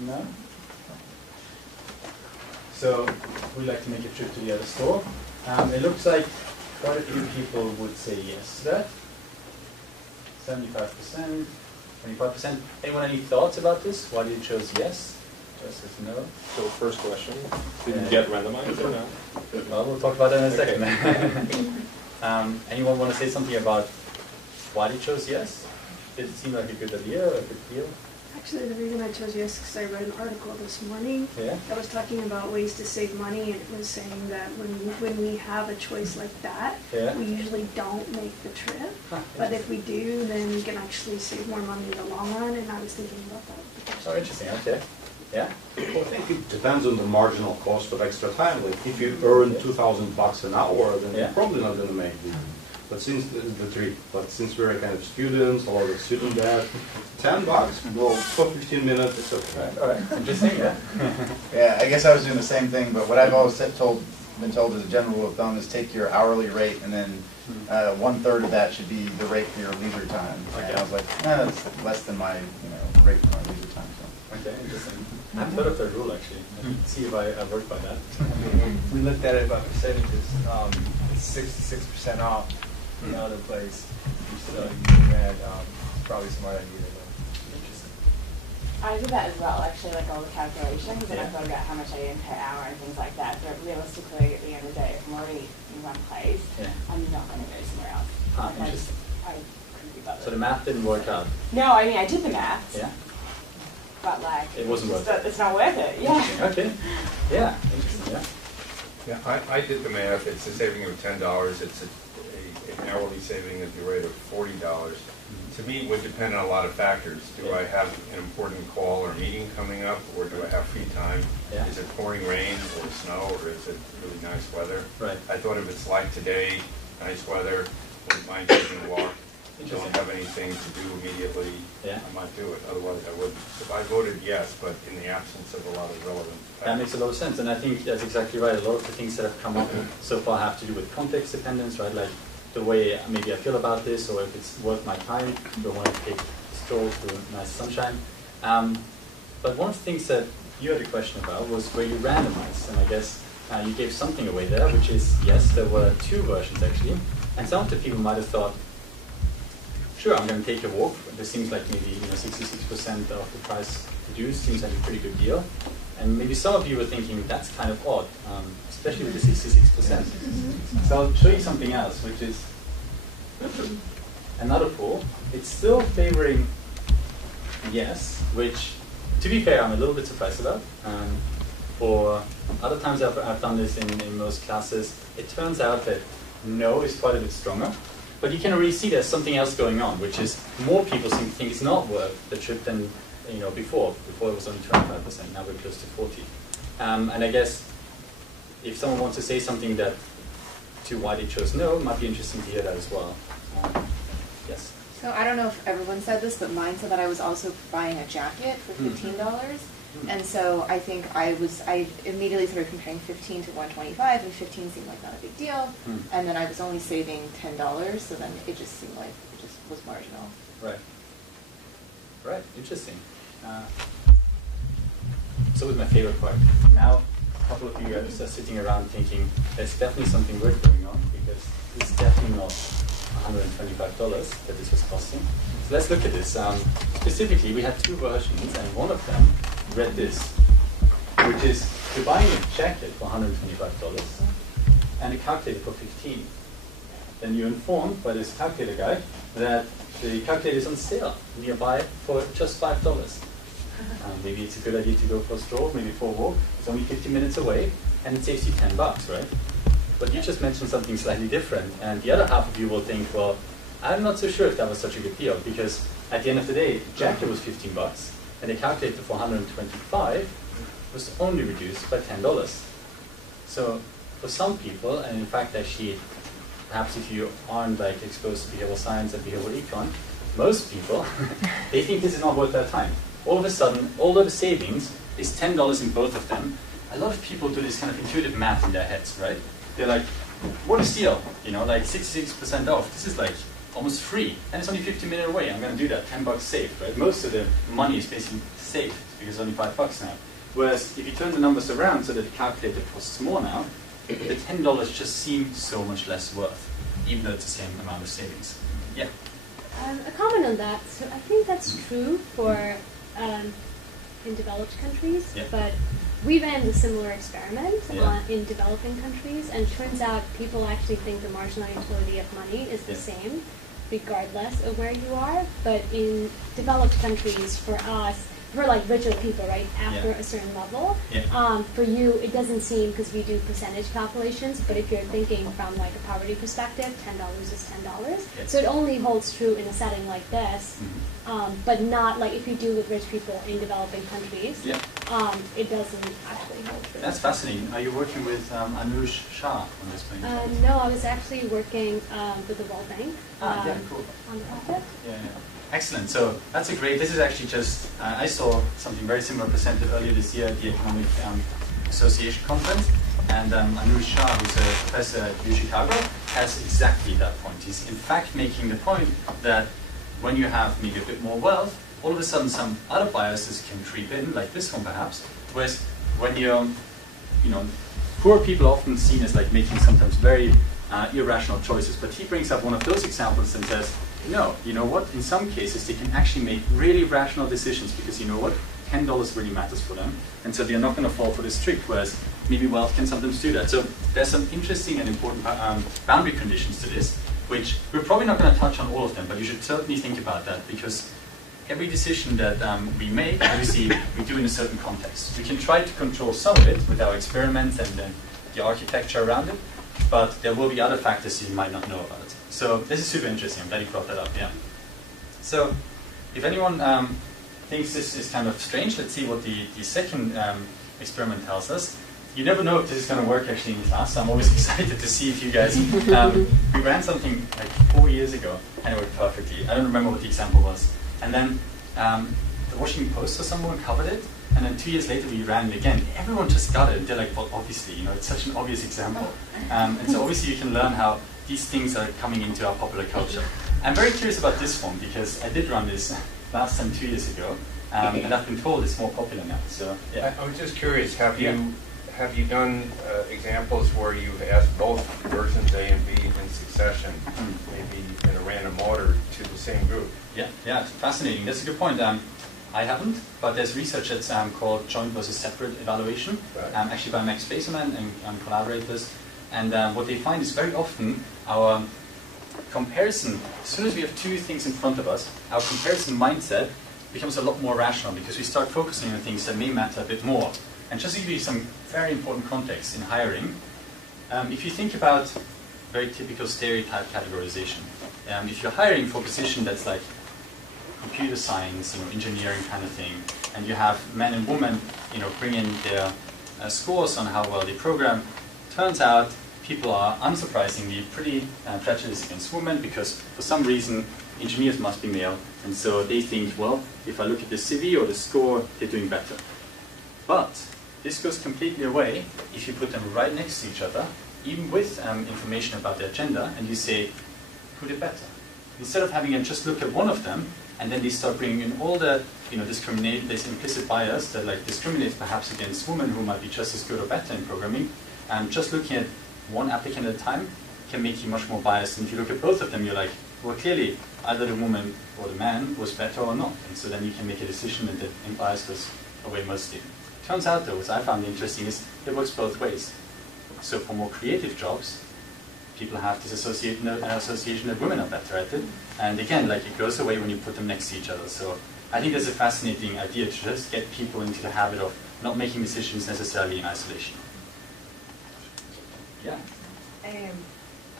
No? So we'd like to make a trip to the other store. It looks like quite a few people would say yes to that. 75%, 25%. Anyone any thoughts about this? Why did you choose yes versus no? So first question, did you get randomized or no? Well, we'll talk about that in a second. Anyone want to say something about why they chose yes? Did it seem like a good idea or a good deal? Actually, the reason I chose yes is because I read an article this morning that was talking about ways to save money, and it was saying that when we have a choice like that, we usually don't make the trip. But if we do, then we can actually save more money in the long run, and I was thinking about that. Oh, interesting. Okay. Yeah? Well, I think it depends on the marginal cost of extra time. Like if you earn $2,000 an hour, then you're probably not going to make the. But since since we're kind of students, a lot of student debt, $10, well, for 15 minutes, it's okay. All right. Interesting. Yeah. Yeah, I guess I was doing the same thing, but what I've always been told as a general rule of thumb is take your hourly rate, and then 1/3 of that should be the rate for your leisure time. Okay. And I was like, that's less than my rate for my leisure time. So. Okay, interesting. I've heard of that rule actually. See if I work by that. We looked at it by percentages. It's 66% off the other place. So you had probably a smart idea. Interesting. I did that as well, actually, like all the calculations, and I thought about how much I earn per hour and things like that. But realistically, at the end of the day, if I'm already in one place, I'm not going to go somewhere else. Interesting. I couldn't be bothered. So the math didn't work out? No, I mean, I did the math. Yeah. But like, it wasn't worth it. It's not worth it. Yeah. Okay. Yeah. Interesting. Yeah. Yeah, I did the math. It's a saving of $10. It's an hourly saving at the rate of $40. To me, it would depend on a lot of factors. Do I have an important call or meeting coming up, or do I have free time? Is it pouring rain or snow, or is it really nice weather? Right. I thought if it's like today, nice weather, wouldn't mind taking a walk. Don't have anything to do immediately, I might do it. Otherwise, I wouldn't. So I voted yes, but in the absence of a lot of relevant factors. That makes a lot of sense, and I think that's exactly right. A lot of the things that have come up so far have to do with context dependence, right? Like the way maybe I feel about this, or if it's worth my time, do I want to take a stroll through nice sunshine? But one of the things that you had a question about was where you randomized, and I guess you gave something away there, which is, yes, there were two versions actually, and some of the people might have thought, sure, I'm going to take a walk. This seems like maybe 66% of the price reduced seems like a pretty good deal. And maybe some of you were thinking that's kind of odd, especially with the 66%. So I'll show you something else, which is another poll. It's still favoring yes, which, to be fair, I'm a little bit surprised about. For other times I've done this in most classes, it turns out that no is quite a bit stronger. But you can already see there's something else going on, which is more people seem to think it's not worth the trip than before. Before it was only 25%, now we're close to 40. And I guess if someone wants to say something to why they chose no, it might be interesting to hear that as well. Yes. So I don't know if everyone said this, but mine said that I was also buying a jacket for $15. And so I think I immediately started comparing 15 to 125, and 15 seemed like not a big deal. And then I was only saving $10, so then it just seemed like it just was marginal. Right. Right. Interesting. So was my favorite part. Now, a couple of you are just sitting around thinking there's definitely something weird going on, because it's definitely not $125 that this was costing. So let's look at this. Specifically, we had two versions, and one of them read this, which is you're buying a jacket for $125 and a calculator for $15. Then you're informed by this calculator guy that the calculator is on sale nearby for just $5. Maybe it's a good idea to go for a stroll, maybe for a walk. It's only 50 minutes away, and it saves you $10, right? But you just mentioned something slightly different, and the other half of you will think, well, I'm not so sure if that was such a good deal, because at the end of the day, the jacket was $15, and the calculator for $125 was only reduced by $10. So for some people, and in fact actually, perhaps if you aren't like exposed to behavioral science and behavioral econ, most people, they think this is not worth their time. All of a sudden, all of the savings is $10 in both of them. A lot of people do this kind of intuitive math in their heads, right? They're like, what a steal, like 66% off. This is like almost free, and it's only 15 minutes away. I'm going to do that, $10 saved, right? Most of the money is basically saved because it's only $5 now. Whereas if you turn the numbers around so that the calculator costs more now, the $10 just seems so much less worth, even though it's the same amount of savings. Yeah. A comment on that. So I think that's true for in developed countries, but we ran a similar experiment in developing countries, and it turns out people actually think the marginal utility of money is the same, regardless of where you are. But in developed countries, for us, for like richer people, right, after a certain level, for you, it doesn't seem, because we do percentage calculations, but if you're thinking from like a poverty perspective, $10 is $10. So it only holds true in a setting like this, but not like if you do with rich people in developing countries, it doesn't actually hold true. That's fascinating. Are you working with Anush Shah on this thing? No, I was actually working with the World Bank cool. on the project. Excellent. So that's a great, this is actually just, I saw something very similar presented earlier this year at the Economic Association conference. And Anush Shah, who's a professor at UChicago, has exactly that point. He's in fact making the point that when you have maybe a bit more wealth, all of a sudden some other biases can creep in, like this one perhaps. Whereas when you're, poor people are often seen as like making sometimes very irrational choices. But he brings up one of those examples and says, no, you know what? In some cases, they can actually make really rational decisions because you know what? $10 really matters for them. And so they're not going to fall for this trick, whereas maybe wealth can sometimes do that. So there's some interesting and important boundary conditions to this, which we're probably not going to touch on all of them, but you should certainly think about that because every decision that we make, obviously, we do in a certain context. We can try to control some of it with our experiments and then the architecture around it, but there will be other factors you might not know about. So this is super interesting. I'm glad you brought that up. So if anyone thinks this is kind of strange, let's see what the second experiment tells us. You never know if this is going to work actually in class, so I'm always excited to see if you guys... we ran something like 4 years ago, and it worked perfectly. I don't remember what the example was. And then the Washington Post or someone covered it, and then 2 years later we ran it again. Everyone just got it, and they're like, well, obviously, it's such an obvious example. And so obviously you can learn how these things are coming into our popular culture. I'm very curious about this one, because I did run this last time 2 years ago, and I've been told it's more popular now. So yeah. I was just curious, have you done examples where you've asked both versions A and B in succession, maybe in a random order to the same group? Yeah, it's fascinating. That's a good point. I haven't, but there's research that's called joint versus separate evaluation, actually by Max Spacerman and collaborators. And what they find is very often our comparison, as soon as we have two things in front of us, our comparison mindset becomes a lot more rational because we start focusing on things that may matter a bit more. And just to give you some very important context in hiring, if you think about very typical stereotype categorization, if you're hiring for a position that's like computer science, engineering kind of thing, and you have men and women, bring in their scores on how well they program, turns out people are unsurprisingly pretty prejudiced against women because for some reason engineers must be male, and so they think, well, if I look at the CV or the score, they're doing better. But this goes completely away if you put them right next to each other, even with information about their gender, and you say, who did better? Instead of having them just look at one of them, and then they start bringing in all the this implicit bias that like discriminates perhaps against women who might be just as good or better in programming, and just looking at one applicant at a time can make you much more biased. And if you look at both of them, you're like, well, clearly either the woman or the man was better or not. And so then you can make a decision that the bias goes away mostly. Turns out, though, what I found interesting is it works both ways. So for more creative jobs, people have this association that women are better at it. And again, like it goes away when you put them next to each other. So I think there's a fascinating idea to just get people into the habit of not making decisions necessarily in isolation. Yeah.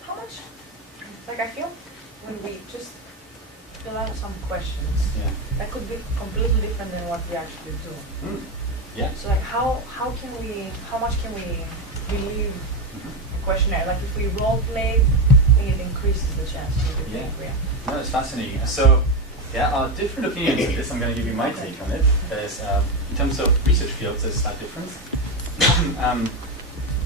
How much, I feel when we just fill out some questions, that could be completely different than what we actually do. Yeah. So how much can we believe the questionnaire? Like if we role play, I think it increases the chance to believe. No, it's fascinating. So there are different opinions on this. I'm going to give you my take on it. There's, in terms of research fields, there's a slight difference.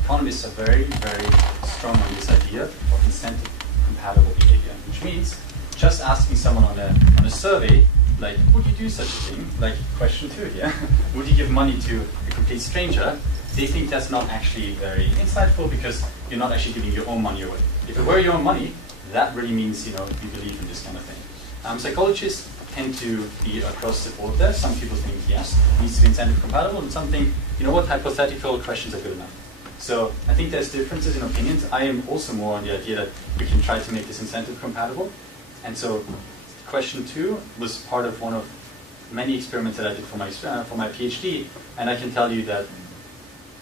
Economists are very, very strong on this idea of incentive-compatible behavior, which means just asking someone on a survey, like, would you do such a thing? Like question 2 here, would you give money to a complete stranger? They think that's not actually very insightful because you're not actually giving your own money away. If it were your own money, that really means, you know, you believe in this kind of thing. Psychologists tend to be across the board there. Some people think yes, it needs to be incentive compatible, and some think, you know what, hypothetical questions are good enough. So I think there's differences in opinions. I am also more on the idea that we can try to make this incentive compatible. And so question 2 was part of one of many experiments that I did for my PhD, and I can tell you that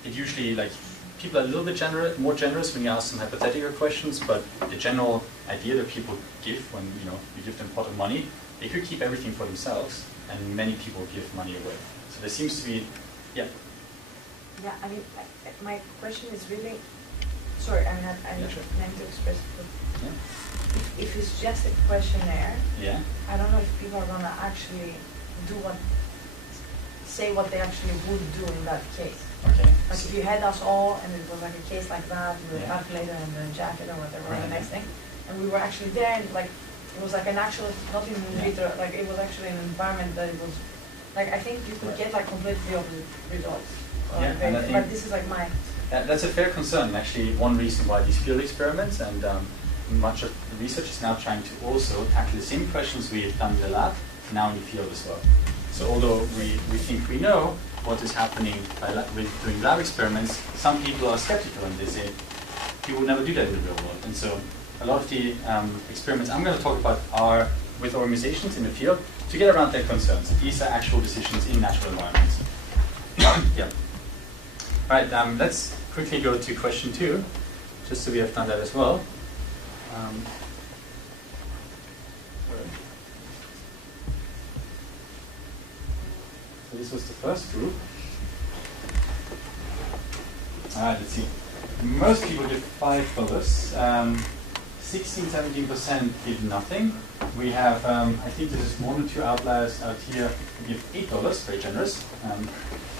it usually, like, people are a little bit more generous when you ask them hypothetical questions, but the general idea that people give when, you know, you give them a pot of money, they could keep everything for themselves, and many people give money away. So there seems to be, yeah. Yeah, I mean, my question is really, sorry, I mean, I yeah, sure. meant to express it, but yeah. if it's just a questionnaire, yeah. I don't know if people are gonna actually say what they actually would do in that case. Okay. Like if you had us all and it was like a case like that with yeah. a calculator and the jacket or whatever, right. the next thing, and we were actually there and like it was like an actual, not in vitro, like it was actually an environment that it was, like I think you could right. get like completely opposite results. Yeah, but this is like my... That's a fair concern. Actually, one reason why these field experiments and much of the research is now trying to also tackle the same questions we have done in the lab, now in the field as well. So although we think we know what is happening with doing lab experiments, some people are skeptical and they say, you would never do that in the real world. And so a lot of the experiments I'm going to talk about are with organizations in the field to get around their concerns. These are actual decisions in natural environments. Yeah. All right, let's quickly go to question 2, just so we have done that as well. So this was the first group. Let's see. Most people give $5. 16-17% give nothing. We have, I think this is 1 or 2 outliers out here who give $8, very generous.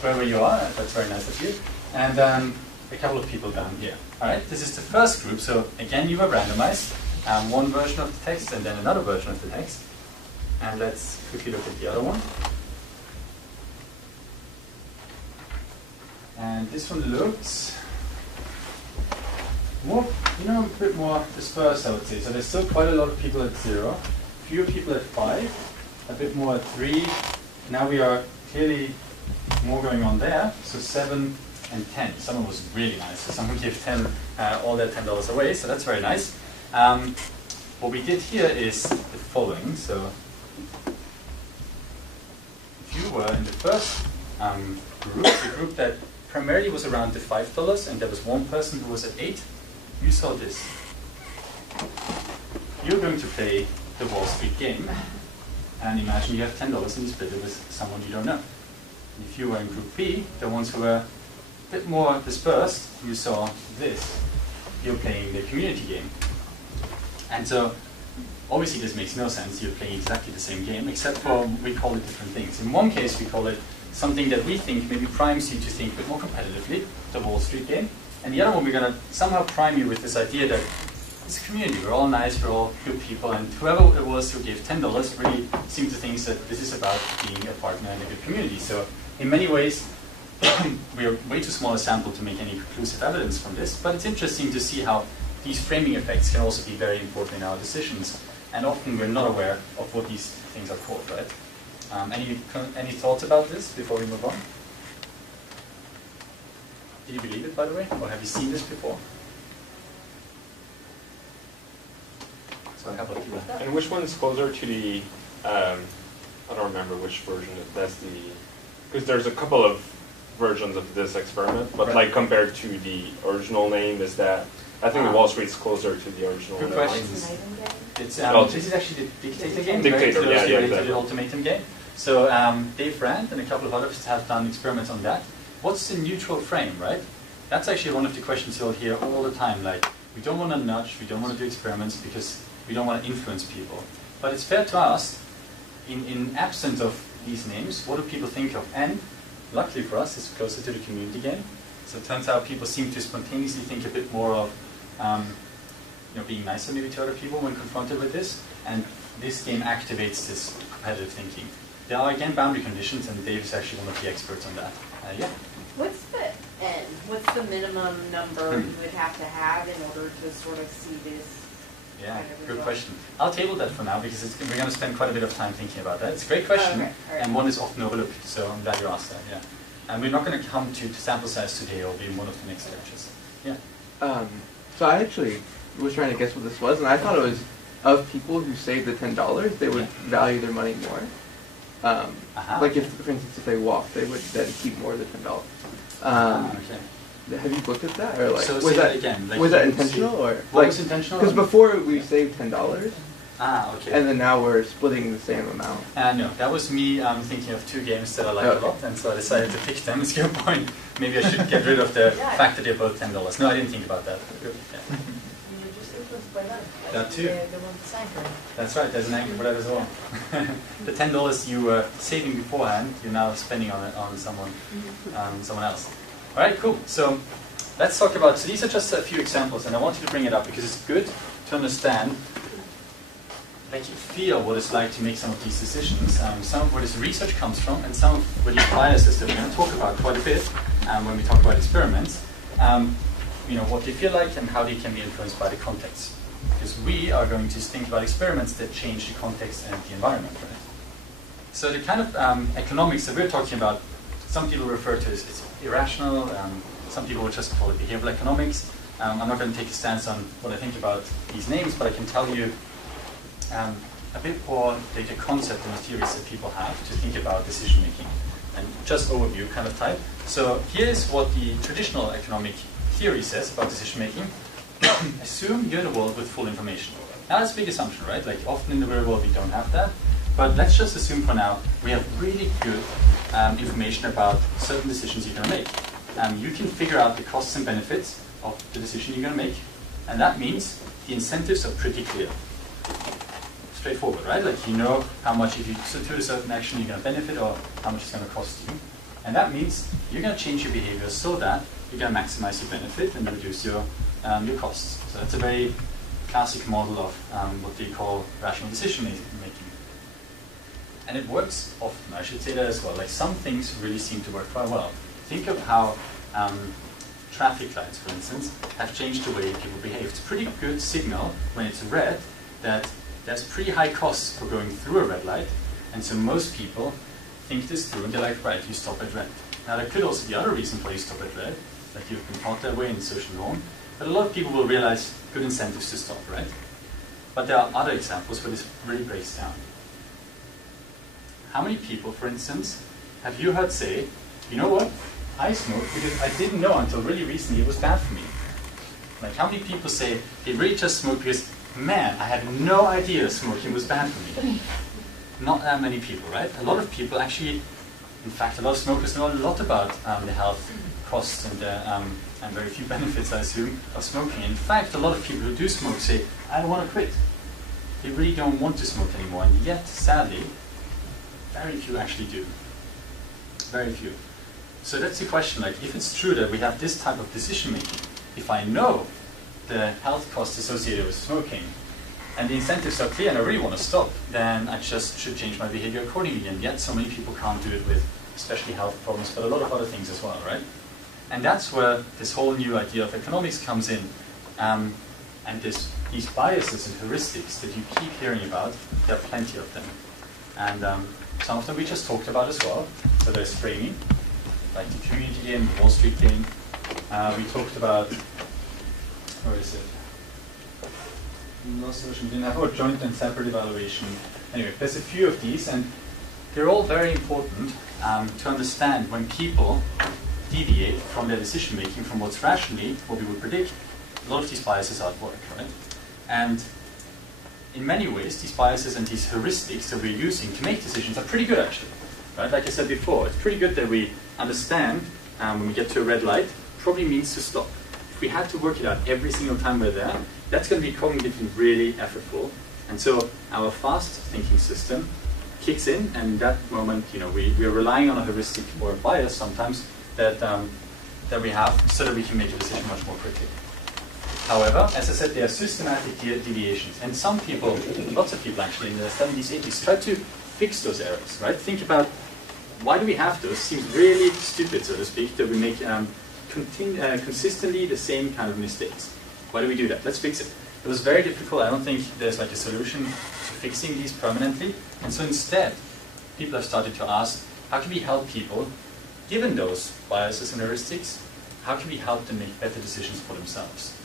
Wherever you are, that's very nice of you. And a couple of people down here. All right, this is the first group. So again, you were randomized. One version of the text and then another version of the text. And let's quickly look at the other one. And this one looks more, you know, a bit more dispersed, I would say. So there's still quite a lot of people at 0, fewer people at 5, a bit more at 3. Now we are clearly more going on there. So 7 and 10. Someone was really nice. So someone gave 10, all their $10 away. So that's very nice. What we did here is the following. So if you were in the first group, the group that primarily was around the $5, and there was one person who was at 8, you saw this. You're going to play the Wall Street game, and imagine you have $10 and you split it with someone you don't know. If you were in group B, the ones who were a bit more dispersed, you saw this. You're playing the community game. And so, obviously this makes no sense. You're playing exactly the same game, except for we call it different things. In one case, we call it something that we think maybe primes you to think a bit more competitively, the Wall Street game. And the other one, we're going to somehow prime you with this idea that it's a community. We're all nice, we're all good people, and whoever it was who gave $10 really seemed to think that this is about being a partner in a good community. So in many ways, we are way too small a sample to make any conclusive evidence from this, but it's interesting to see how these framing effects can also be very important in our decisions. And often we're not aware of what these things are called, right? Any thoughts about this before we move on? Do you believe it, by the way? Or have you seen this before? So a couple of people. And which one's closer to the, I don't remember which version, that's the, because there's a couple of versions of this experiment, but right. Like compared to the original name, is that, I think the Wall Street's closer to the original good name. question. It's, this is actually the Dictator game, Dictator, very closely related to exactly. the Ultimatum game. So Dave Rand and a couple of others have done experiments on that. What's the neutral frame, right? That's actually one of the questions you'll hear all the time. Like, we don't want to nudge, we don't want to do experiments because we don't want to influence people. But it's fair to ask, in absence of these names, what do people think of? And luckily for us, it's closer to the community game. So it turns out people seem to spontaneously think a bit more of being nicer maybe to other people when confronted with this. And this game activates this competitive thinking. There are again boundary conditions, and Dave is actually one of the experts on that. Yeah. What's the end? What's the minimum number you would have to have in order to sort of see this? Yeah, good question. I'll table that for now because we're going to spend quite a bit of time thinking about that. It's a great question, and one is often overlooked, so I'm glad you asked that, yeah. And we're not going to come to sample size today, or be in one of the next lectures. Yeah. So I actually was trying to guess what this was, and I thought it was of people who saved the $10, they would value their money more. Like if, for instance, if they walk, they would then keep more than $10. Okay. Have you looked at that, or like so was that again? Like was that intentional, or what was intentional? Because before we saved $10. Okay. And then now we're splitting the same amount. No, that was me thinking of two games that I like a lot, and so I decided to pick them. It's a good point. Maybe I should get rid of the fact that they're both $10. No, I didn't think about that. You're just influenced by that. That too. They want the same thing. That's right, there's an anchor for that as well. The $10 you were saving beforehand, you're now spending on someone else. All right, cool. So let's talk about, so these are just a few examples, and I wanted to bring it up because it's good to understand, make you feel what it's like to make some of these decisions, some of where this research comes from, and some of where these biases that we're going to talk about quite a bit when we talk about experiments, what they feel like and how they can be influenced by the context. Because we are going to think about experiments that change the context and the environment, right? So the kind of economics that we're talking about, some people refer to as irrational, some people will just call it behavioral economics. I'm not going to take a stance on what I think about these names, but I can tell you a bit more the concept and the theories that people have to think about decision making. And just overview kind of type. So here's what the traditional economic theory says about decision making. Assume you're in a world with full information. Now that's a big assumption, right? Like often in the real world we don't have that. But let's just assume for now we have really good information about certain decisions you're going to make. You can figure out the costs and benefits of the decision you're going to make. And that means the incentives are pretty clear. Straightforward, right? Like you know how much if you do a certain action you're going to benefit or how much it's going to cost you. And that means you're going to change your behavior so that you're going to maximize your benefit and reduce your costs. So that's a very classic model of what they call rational decision making. And it works often, I should say that as well. Like some things really seem to work quite well. Think of how traffic lights, for instance, have changed the way people behave. It's a pretty good signal when it's red that there's pretty high costs for going through a red light. And so most people think this through and they're like, right, you stop at red. Now there could also be other reasons why you stop at red, like you've been taught that way in the social norm. But a lot of people will realize good incentives to stop, right? But there are other examples where this really breaks down. How many people, for instance, have you heard say, you know what, I smoke because I didn't know until really recently it was bad for me. Like how many people say they really just smoke because, man, I had no idea smoking was bad for me. Not that many people, right? A lot of people actually, in fact, a lot of smokers know a lot about the health costs and very few benefits, I assume, of smoking. In fact, a lot of people who do smoke say, I don't want to quit. They really don't want to smoke anymore, and yet, sadly, very few actually do. Very few. So that's the question, like, if it's true that we have this type of decision making, if I know the health costs associated with smoking, and the incentives are clear and I really want to stop, then I just should change my behavior accordingly, and yet so many people can't do it with especially health problems, but a lot of other things as well, right? And that's where this whole new idea of economics comes in, and these biases and heuristics that you keep hearing about, there are plenty of them. And some of them we just talked about as well. So there's framing, like the community game, the Wall Street game. We talked about, where is it? Loss solution didn't have, joint and separate evaluation. Anyway, there's a few of these, and they're all very important to understand when people deviate from their decision making from what's rationally what we would predict. A lot of these biases are at work, right? And in many ways, these biases and these heuristics that we're using to make decisions are pretty good, actually. Right? Like I said before, it's pretty good that we understand when we get to a red light, probably means to stop. If we had to work it out every single time we're there, that's going to be cognitively really effortful. And so our fast thinking system kicks in, and in that moment, we are relying on a heuristic or a bias sometimes that we have so that we can make a decision much more quickly. However, as I said, there are systematic deviations, and some people, lots of people actually in the 70s, 80s, tried to fix those errors, right? Think about, why do we have those? Seems really stupid, so to speak, that we make consistently the same kind of mistakes. Why do we do that? Let's fix it. It was very difficult. I don't think there's like a solution to fixing these permanently. And so instead, people have started to ask, how can we help people, given those biases and heuristics, how can we help them make better decisions for themselves?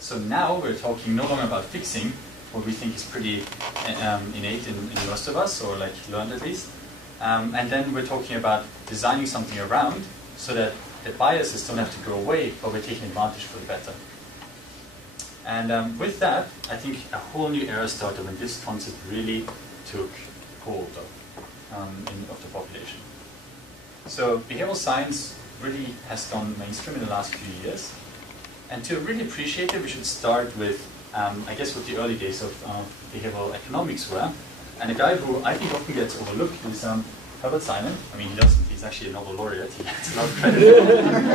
So now we're talking no longer about fixing what we think is pretty innate in most of us, or like learned at least. And then we're talking about designing something around so that the biases don't have to go away, but we're taking advantage for the better. And with that, I think a whole new era started when this concept really took hold of the population. So behavioral science really has gone mainstream in the last few years. And to really appreciate it, we should start with, I guess, what the early days of behavioral economics were. And a guy who I think often gets overlooked is Herbert Simon. I mean, he doesn't. He's actually a Nobel laureate. He gets a lot of credit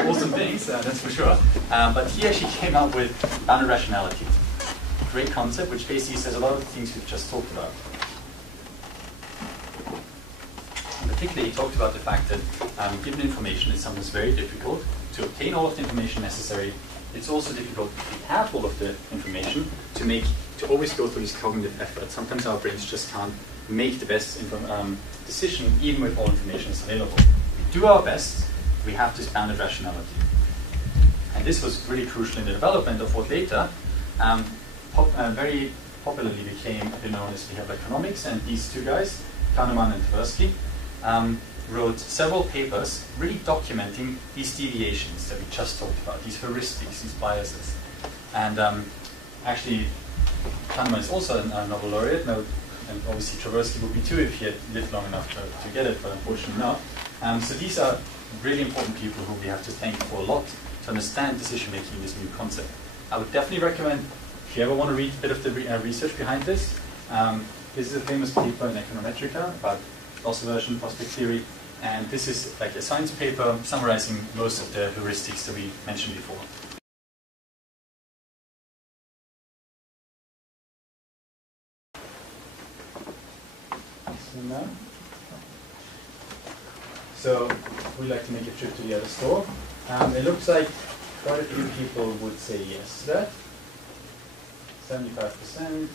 for awesome things, that's for sure. But he actually came up with bounded rationality. Great concept, which basically says a lot of the things we've just talked about. And particularly, he talked about the fact that given information, it's sometimes very difficult to obtain all of the information necessary. It's also difficult if we have all of the information to always go through this cognitive effort. Sometimes our brains just can't make the best decision, even with all information is available. We do our best, we have this bounded rationality. And this was really crucial in the development of what later very popularly became known as behavioral economics. And these two guys, Taubman and Tversky, wrote several papers really documenting these deviations that we just talked about, these heuristics, these biases. And actually, Taubman is also a Nobel laureate, and obviously Tversky would be too if he had lived long enough to get it, but unfortunately not. So these are really important people who we have to thank for a lot to understand decision making in this new concept. I would definitely recommend, if you ever want to read a bit of the research behind this, this is a famous paper in Econometrica about loss aversion, prospect theory, and this is like a science paper summarizing most of the heuristics that we mentioned before. So we'd like to make a trip to the other store. It looks like quite a few people would say yes to that. 75%,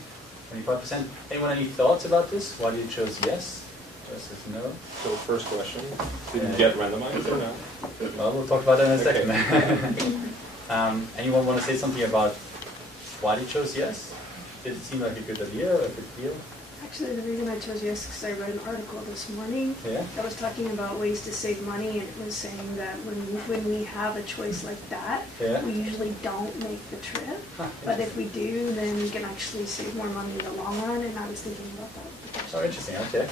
25%. Anyone any thoughts about this? Why did you choose yes? Just as no. So first question, did you get randomized or no? Well, we'll talk about that in a second. Anyone want to say something about why you chose yes? Did it seem like a good idea or a good deal? Actually, the reason I chose yes is because I read an article this morning that was talking about ways to save money, and it was saying that when we have a choice like that, we usually don't make the trip. But if we do, then we can actually save more money in the long run, and I was thinking about that. Oh, interesting. Okay.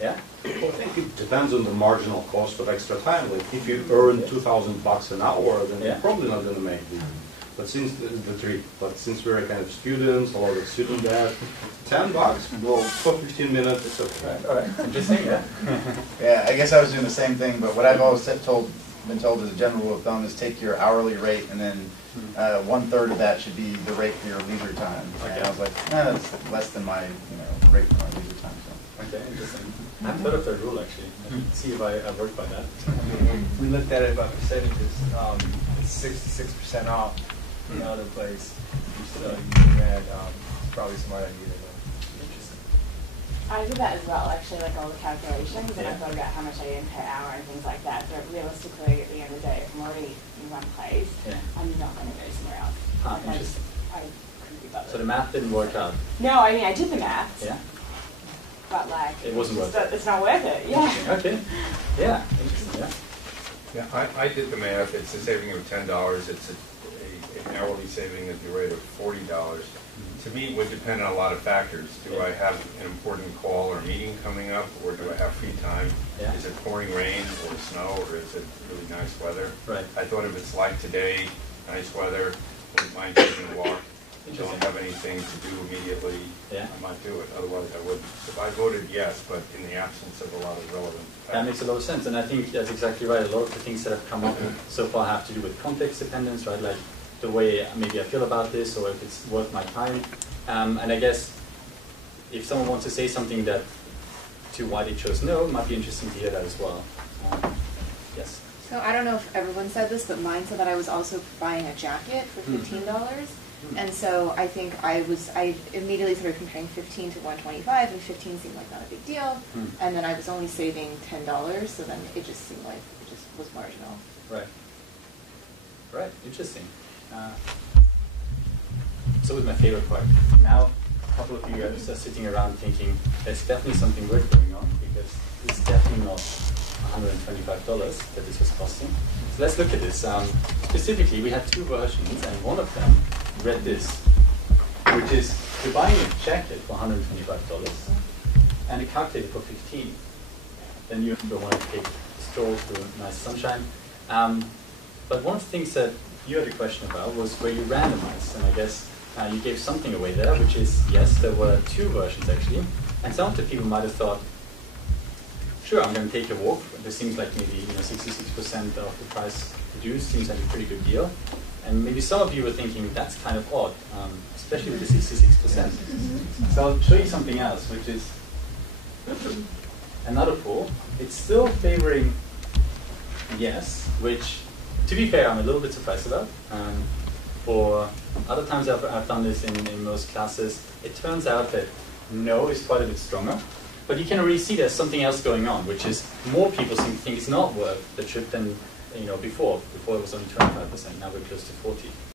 Yeah? Well, I think it depends on the marginal cost of extra time. Like if you earn $2,000 an hour, then you're probably not going to make the But since we're kind of students, a lot of student debt, $10, well, for 15 minutes, it's okay. All right, interesting, yeah. Yeah, I guess I was doing the same thing, but what I've always been told as a general rule of thumb is take your hourly rate and then 1/3 of that should be the rate for your leisure time. Okay. And I was like, that's less than my rate for my leisure time. So. Okay, interesting. I've heard of that rule actually. Let's see if I work by that. We looked at it by percentages. It's 66% off. In other place, you had probably smart idea. Interesting. I did that as well, actually, like all the calculations, and I thought about how much I earn per hour and things like that. But realistically, at the end of the day, if I'm already in one place, I'm not going to go somewhere else. Interesting. I couldn't be bothered. So the math didn't work out? No, I mean, I did the math. Yeah. But like, it wasn't worth it. It's not worth it. Yeah. Okay. Yeah. Interesting. Yeah. Yeah, I did the math. It's a saving of $10. It's an hourly saving at the rate of $40. To me, it would depend on a lot of factors. Do I have an important call or meeting coming up, or do I have free time? Yeah. Is it pouring rain or snow, or is it really nice weather? Right. I thought if it's like today, nice weather, wouldn't mind taking a walk. Don't have anything to do immediately, I might do it. Otherwise, I wouldn't. So I voted yes, but in the absence of a lot of relevant factors. That makes a lot of sense, and I think that's exactly right. A lot of the things that have come up so far have to do with context dependence, right? Like, the way maybe I feel about this, or if it's worth my time. And I guess if someone wants to say something that to why they chose no, it might be interesting to hear that as well. Yes. So I don't know if everyone said this, but mine said that I was also buying a jacket for $15. And so I think I immediately started comparing 15 to 125, and 15 seemed like not a big deal. And then I was only saving $10, so then it just seemed like it just was marginal. Right. Right. Interesting. So was my favorite part. Now, a couple of you guys are sitting around thinking there's definitely something weird going on, because it's definitely not $125 that this was costing. So let's look at this. Specifically, we had two versions, and one of them read this, which is you're buying a jacket for $125 and a calculator for $15. Then you want to take a stroll through nice sunshine. But one of the things that you had a question about was where you randomized, and I guess you gave something away there, which is, yes, there were two versions actually, and some of the people might have thought, sure, I'm going to take a walk. This seems like maybe 66% of the price reduced seems like a pretty good deal. And maybe some of you were thinking that's kind of odd, especially with the 66%. So I'll show you something else, which is another poll. It's still favoring yes, which, to be fair, I'm a little bit surprised about. For other times I've done this in most classes, it turns out that no is quite a bit stronger. But you can already see there's something else going on, which is more people seem to think it's not worth the trip than before. Before it was only 25%, now we're close to 40%.